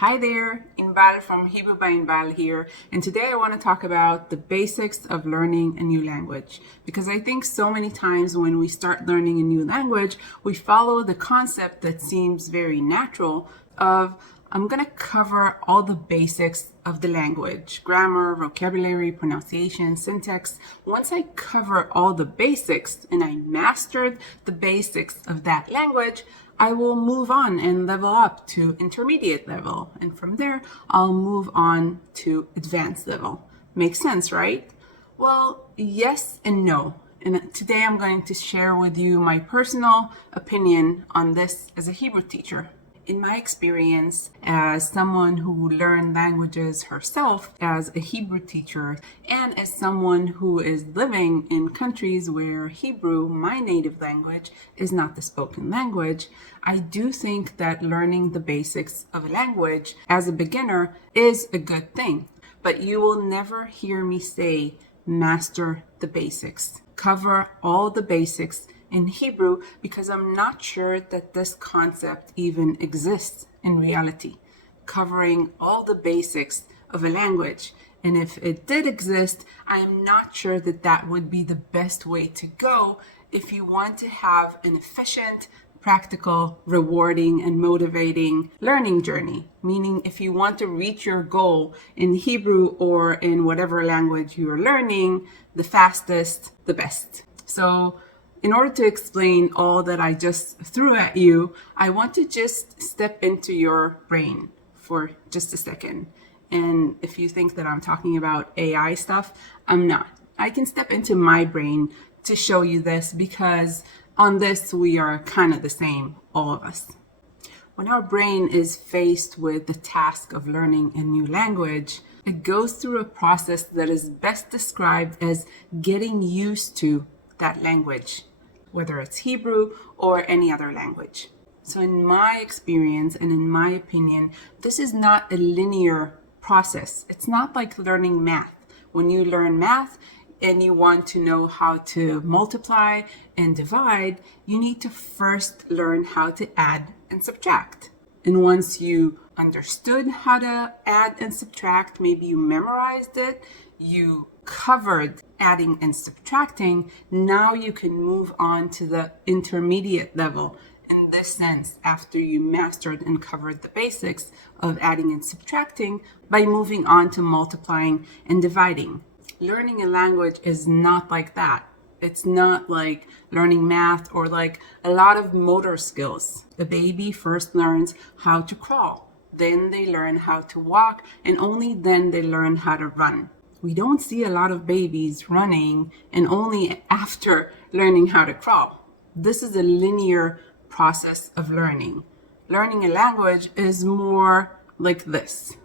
Hi there, Inbal from Hebrew by Inbal here, and today I want to talk about the basics of learning a new language, because I think so many times when we start learning a new language, we follow the concept that seems very natural of I'm going to cover all the basics of the language, grammar, vocabulary, pronunciation, syntax. Once I cover all the basics and I mastered the basics of that language, I will move on and level up to intermediate level. And from there, I'll move on to advanced level. Makes sense, right? Well, yes and no. And today I'm going to share with you my personal opinion on this as a Hebrew teacher. In my experience as someone who learned languages herself as a Hebrew teacher, and as someone who is living in countries where Hebrew, my native language, is not the spoken language, I do think that learning the basics of a language as a beginner is a good thing. But you will never hear me say master the basics, cover all the basics in Hebrew, because I'm not sure that this concept even exists in reality, covering all the basics of a language. And if it did exist, I am not sure that that would be the best way to go if you want to have an efficient, practical, rewarding, and motivating learning journey. Meaning, if you want to reach your goal in Hebrew or in whatever language you are learning, the fastest, the best. So, in order to explain all that I just threw at you, I want to just step into your brain for just a second. And if you think that I'm talking about AI stuff, I'm not. I can step into my brain to show you this, because on this we are kind of the same, all of us. When our brain is faced with the task of learning a new language, it goes through a process that is best described as getting used to that language, whether it's Hebrew or any other language. So in my experience and in my opinion, this is not a linear process. It's not like learning math. When you learn math and you want to know how to multiply and divide, you need to first learn how to add and subtract. And once you understood how to add and subtract, maybe you memorized it, you covered adding and subtracting, now you can move on to the intermediate level. In this sense, after you mastered and covered the basics of adding and subtracting, by moving on to multiplying and dividing. Learning a language is not like that. It's not like learning math or like a lot of motor skills. A baby first learns how to crawl, then they learn how to walk, and only then they learn how to run. We don't see a lot of babies running and only after learning how to crawl. This is a linear process of learning. Learning a language is more like this.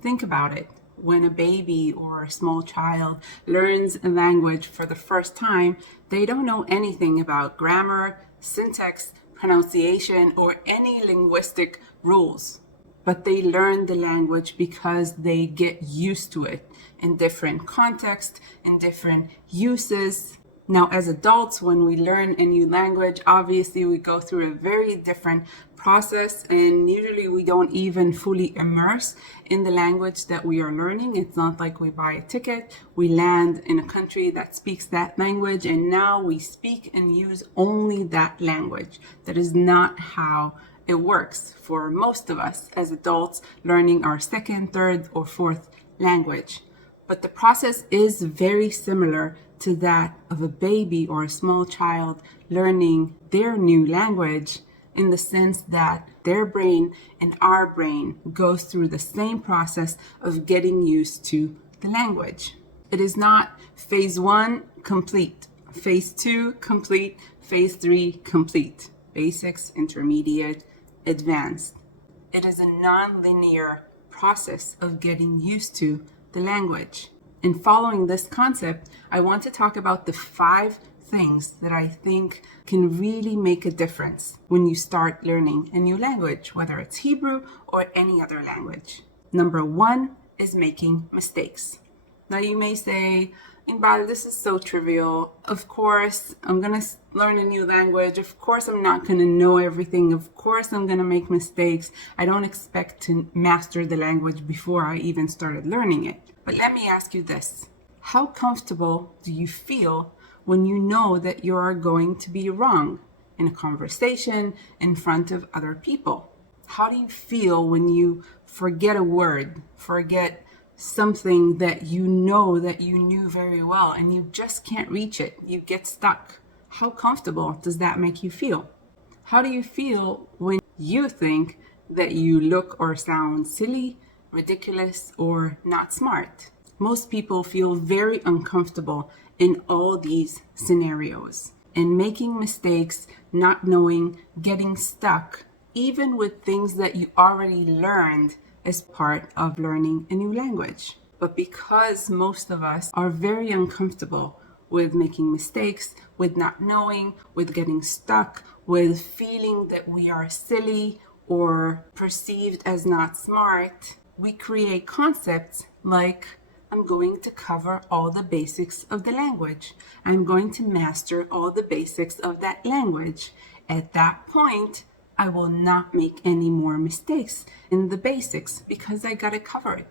Think about it. When a baby or a small child learns a language for the first time, they don't know anything about grammar, syntax, pronunciation, or any linguistic rules. But they learn the language because they get used to it in different contexts, in different uses. Now, as adults, when we learn a new language, obviously we go through a very different process, and usually we don't even fully immerse in the language that we are learning. It's not like we buy a ticket, we land in a country that speaks that language, and now we speak and use only that language. That is not how it works for most of us as adults learning our second, third, or fourth language. But the process is very similar to that of a baby or a small child learning their new language, in the sense that their brain and our brain goes through the same process of getting used to the language. It is not phase 1 complete, phase 2 complete, phase 3 complete, basics, intermediate, advanced. It is a non-linear process of getting used to the language. In following this concept, I want to talk about the 5 things that I think can really make a difference when you start learning a new language, whether it's Hebrew or any other language. Number 1 is making mistakes. Now you may say, Inbal, this is so trivial. Of course, I'm going to learn a new language. Of course, I'm not going to know everything. Of course, I'm going to make mistakes. I don't expect to master the language before I even started learning it. But let me ask you this. How comfortable do you feel when you know that you are going to be wrong in a conversation in front of other people? How do you feel when you forget a word, forget something that you know that you knew very well and you just can't reach it? You get stuck. How comfortable does that make you feel? How do you feel when you think that you look or sound silly, ridiculous, or not smart? Most people feel very uncomfortable in all these scenarios. And making mistakes, not knowing, getting stuck, even with things that you already learned as part of learning a new language. But because most of us are very uncomfortable with making mistakes, with not knowing, with getting stuck, with feeling that we are silly or perceived as not smart, we create concepts like, I'm going to cover all the basics of the language. I'm going to master all the basics of that language. At that point, I will not make any more mistakes in the basics because I got it covered.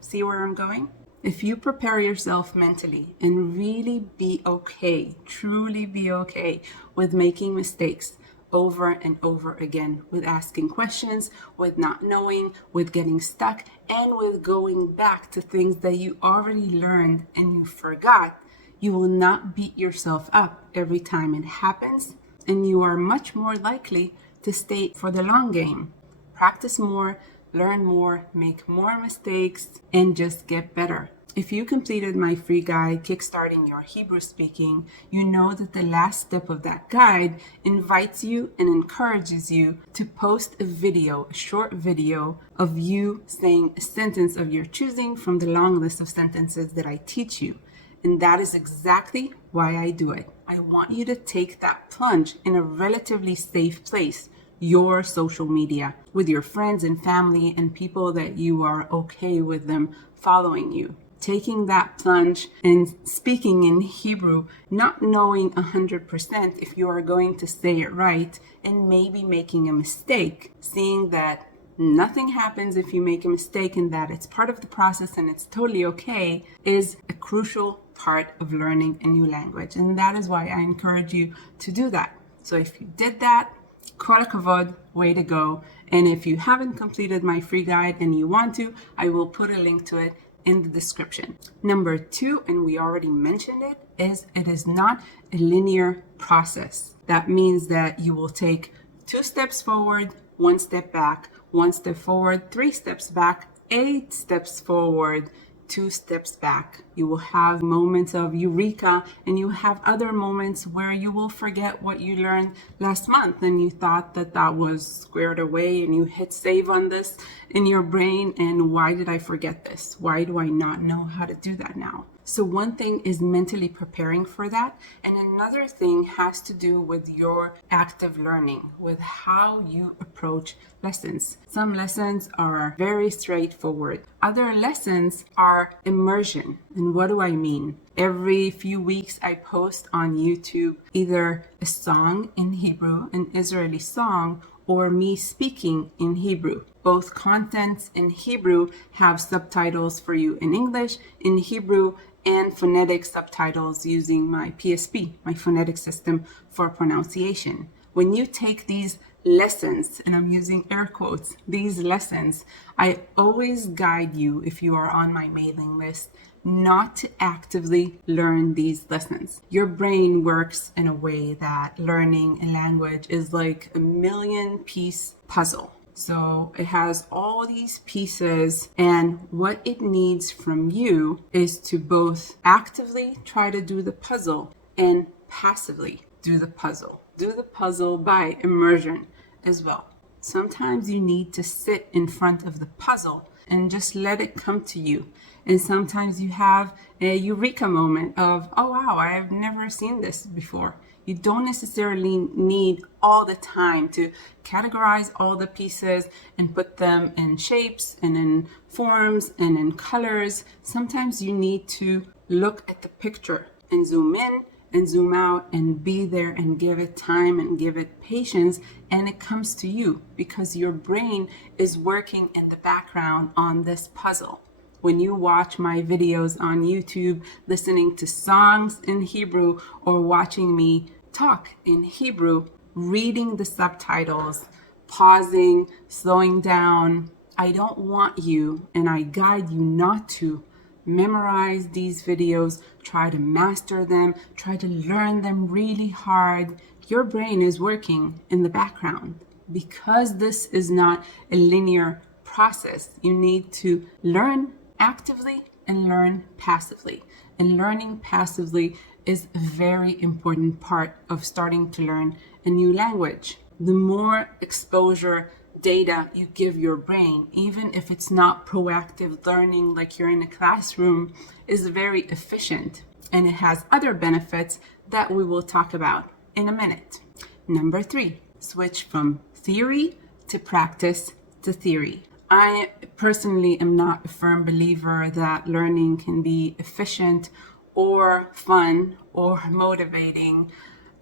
See where I'm going? If you prepare yourself mentally and really be okay, truly be okay with making mistakes over and over again, with asking questions, with not knowing, with getting stuck, and with going back to things that you already learned and you forgot, you will not beat yourself up every time it happens, and you are much more likely to stay for the long game. Practice more, learn more, make more mistakes, and just get better. If you completed my free guide, Kickstarting Your Hebrew Speaking, you know that the last step of that guide invites you and encourages you to post a video, a short video of you saying a sentence of your choosing from the long list of sentences that I teach you. And that is exactly why I do it. I want you to take that plunge in a relatively safe place, your social media, with your friends and family and people that you are okay with them following you. Taking that plunge and speaking in Hebrew, not knowing 100% if you are going to say it right, and maybe making a mistake, seeing that nothing happens if you make a mistake and that it's part of the process and it's totally okay, is a crucial part of learning a new language. And that is why I encourage you to do that. So if you did that, kol hakavod, way to go. And if you haven't completed my free guide and you want to, I will put a link to it in the description. Number 2, and we already mentioned it, is it is not a linear process. That means that you will take 2 steps forward, 1 step back, 1 step forward, 3 steps back, 8 steps forward, 2 steps back. You will have moments of eureka, and you have other moments where you will forget what you learned last month and you thought that that was squared away, and you hit save on this in your brain, and why did I forget this? Why do I not know how to do that now? So one thing is mentally preparing for that, and another thing has to do with your active learning, with how you approach lessons. Some lessons are very straightforward. Other lessons are immersion. And what do I mean? Every few weeks I post on YouTube either a song in Hebrew, an Israeli song, or me speaking in Hebrew. Both contents in Hebrew have subtitles for you in English, in Hebrew, and phonetic subtitles using my PSP, my phonetic system for pronunciation. When you take these lessons, and I'm using air quotes, these lessons, I always guide you, if you are on my mailing list, not to actively learn these lessons. Your brain works in a way that learning a language is like a 1,000,000-piece puzzle. So it has all these pieces, and what it needs from you is to both actively try to do the puzzle and passively do the puzzle. Do the puzzle by immersion as well. Sometimes you need to sit in front of the puzzle and just let it come to you. And sometimes you have a eureka moment of, oh wow, I've never seen this before. You don't necessarily need all the time to categorize all the pieces and put them in shapes and in forms and in colors. Sometimes you need to look at the picture and zoom in and zoom out and be there and give it time and give it patience, and it comes to you because your brain is working in the background on this puzzle. When you watch my videos on YouTube, listening to songs in Hebrew or watching me talk in Hebrew, reading the subtitles, pausing, slowing down, I don't want you, and I guide you not to memorize these videos, try to master them, try to learn them really hard. Your brain is working in the background. Because this is not a linear process, you need to learn actively and learn passively. And learning passively is a very important part of starting to learn a new language. The more exposure data you give your brain, even if it's not proactive learning like you're in a classroom, is very efficient, and it has other benefits that we will talk about in a minute. Number 3, switch from theory to practice to theory. I personally am not a firm believer that learning can be efficient or fun or motivating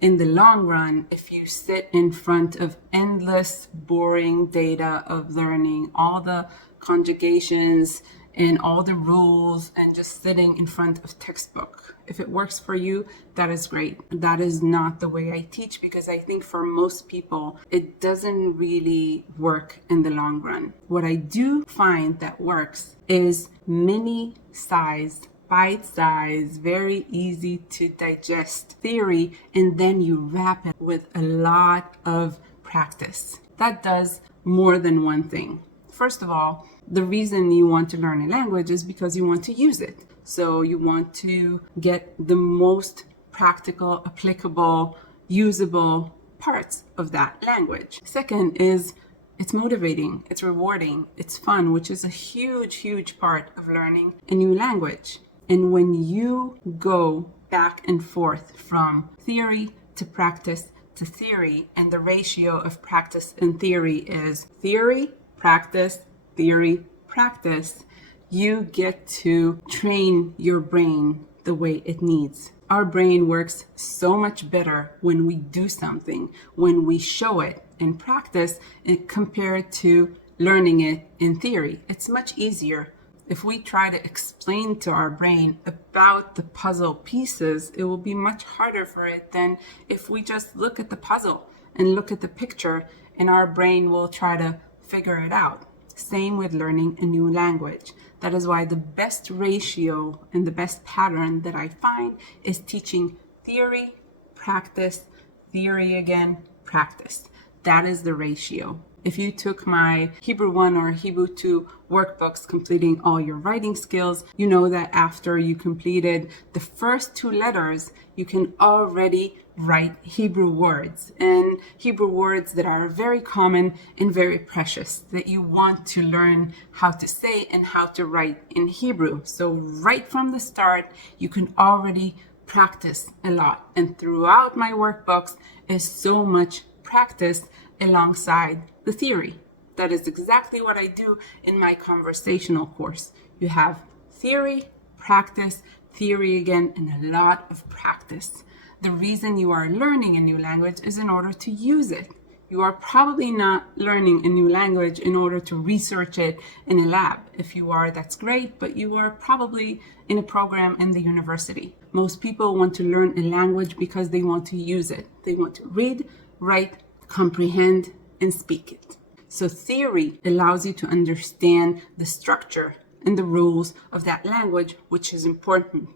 in the long run if you sit in front of endless boring data of learning all the conjugations and all the rules and just sitting in front of textbook. If it works for you, that is great. That is not the way I teach, because I think for most people it doesn't really work in the long run. What I do find that works is mini-sized, bite-sized, very easy to digest theory, and then you wrap it with a lot of practice. That does more than one thing. First of all, the reason you want to learn a language is because you want to use it. So you want to get the most practical, applicable, usable parts of that language. Second is it's motivating, it's rewarding, it's fun, which is a huge, huge part of learning a new language. And when you go back and forth from theory to practice to theory, and the ratio of practice and theory is theory, practice, theory, practice, you get to train your brain the way it needs. Our brain works so much better when we do something, when we show it in practice, and compared to learning it in theory. It's much easier. If we try to explain to our brain about the puzzle pieces, it will be much harder for it than if we just look at the puzzle and look at the picture, and our brain will try to figure it out. Same with learning a new language. That is why the best ratio and the best pattern that I find is teaching theory, practice, theory again, practice. That is the ratio. If you took my Hebrew 1 or Hebrew 2 workbooks completing all your writing skills, you know that after you completed the first 2 letters, you can already write Hebrew words, and Hebrew words that are very common and very precious, that you want to learn how to say and how to write in Hebrew. So right from the start, you can already practice a lot. And throughout my workbooks is so much practice alongside the theory. That is exactly what I do in my conversational course. You have theory, practice, theory again, and a lot of practice. The reason you are learning a new language is in order to use it. You are probably not learning a new language in order to research it in a lab. If you are, that's great, but you are probably in a program in the university. Most people want to learn a language because they want to use it. They want to read, write, comprehend, and speak it. So theory allows you to understand the structure and the rules of that language, which is important.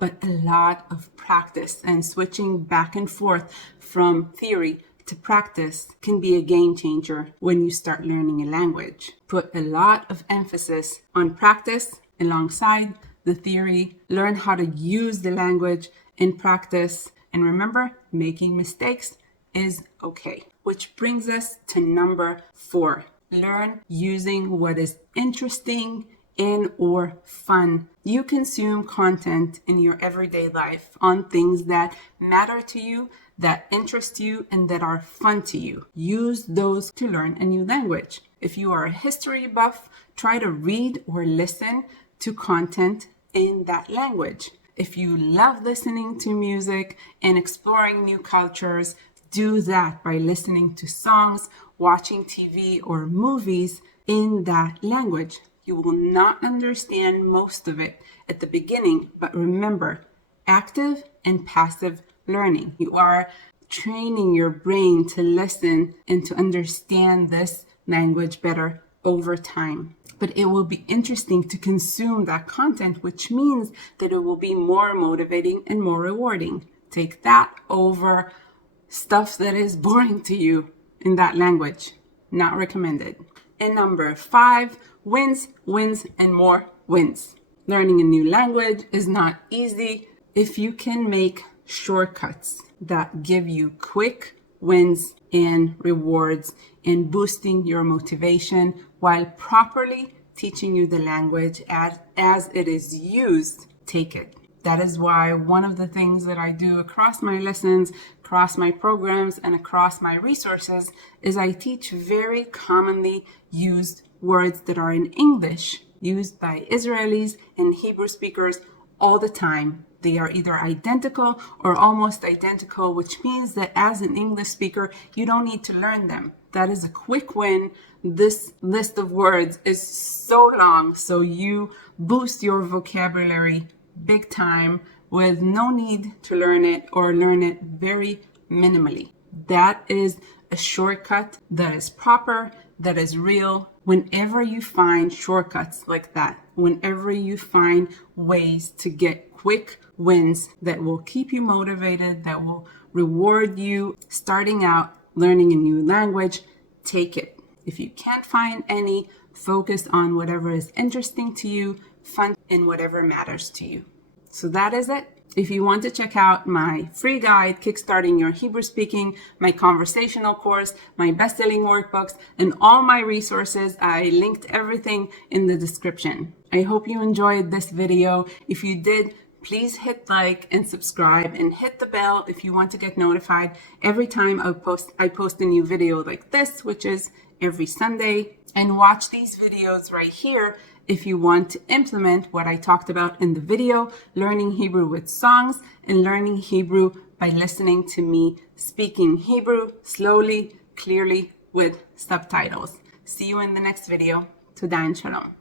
But a lot of practice and switching back and forth from theory to practice can be a game changer when you start learning a language. Put a lot of emphasis on practice alongside the theory. Learn how to use the language in practice. And remember, making mistakes is okay. Which brings us to number 4. Learn using what is interesting and or fun. You consume content in your everyday life on things that matter to you, that interest you, and that are fun to you. Use those to learn a new language. If you are a history buff, try to read or listen to content in that language. If you love listening to music and exploring new cultures, do that by listening to songs, watching TV or movies in that language. You will not understand most of it at the beginning, but remember, active and passive learning. You are training your brain to listen and to understand this language better over time. But it will be interesting to consume that content, which means that it will be more motivating and more rewarding. Take that over stuff that is boring to you in that language. Not recommended. And number 5, wins, wins, and more wins. Learning a new language is not easy if you can make shortcuts that give you quick wins and rewards and boosting your motivation while properly teaching you the language as it is used. Take it. That is why one of the things that I do across my lessons, across my programs, and across my resources is I teach very commonly used words that are in English, used by Israelis and Hebrew speakers all the time. They are either identical or almost identical, which means that as an English speaker, you don't need to learn them. That is a quick win. This list of words is so long, so you boost your vocabulary big time with no need to learn it or learn it very minimally. That is a shortcut that is proper, that is real. Whenever you find shortcuts like that, whenever you find ways to get quick wins that will keep you motivated, that will reward you starting out learning a new language, take it. If you can't find any, focus on whatever is interesting to you, fun, and whatever matters to you. So that is it. If you want to check out my free guide, Kickstarting Your Hebrew Speaking, my conversational course, my best-selling workbooks, and all my resources, I linked everything in the description. I hope you enjoyed this video. If you did, please hit like and subscribe and hit the bell if you want to get notified every time I post a new video like this, which is every Sunday. And watch these videos right here if you want to implement what I talked about in the video, learning Hebrew with songs and learning Hebrew by listening to me speaking Hebrew slowly, clearly with subtitles. See you in the next video. Toda and shalom.